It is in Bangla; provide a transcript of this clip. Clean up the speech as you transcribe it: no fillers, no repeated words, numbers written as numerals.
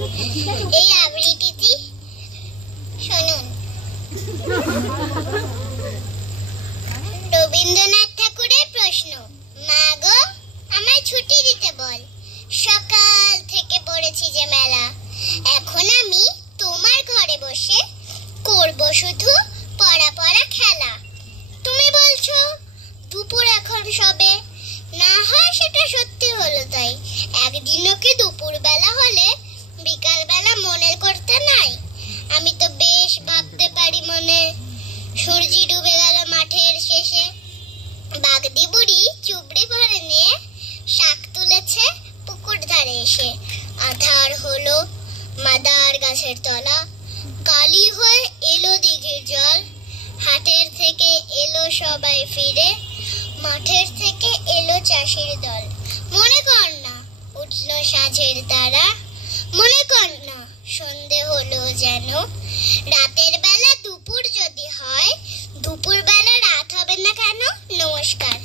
এই আবৃত্তিটি শুনুন। রবীন্দ্রনাথ ঠাকুরের প্রশ্ন, মা গো আমায় ছুটি দিতে বল, সকাল থেকে পড়েছি যে মেলা, এখন আমি তোমার ঘরে বসে করব শুধু পড়া পড়া খেলা। তুমি বলছো দুপুর এখন সবে, না হয় সেটা সত্যি হলো তাই, একদিনও কি দুপুর বেলা হলে বিকাল বেলা মনে করতে নাই? আমি তো বেশ ভাবতে পারি মনে, সূর্য ডুবে গেল মাঠের শেষে, বাগদি বুড়ি চুবড়ি ভরে নিয়ে শাক তুলেছে পুকুর ধারে এসে, আধার হলো মাদার গাছের তলা, কালি হয়ে এলো দিঘির জল, হাটের থেকে এলো সবাই ফিরে, মাঠের থেকে এলো চাষির দল। মনে কর না উঠলো সাঁঝের তারা, মনে কর না সন্ধে হলো যেন, রাতের বেলা দুপুর যদি হয়, দুপুর বেলা রাত হবে না কেন? নমস্কার।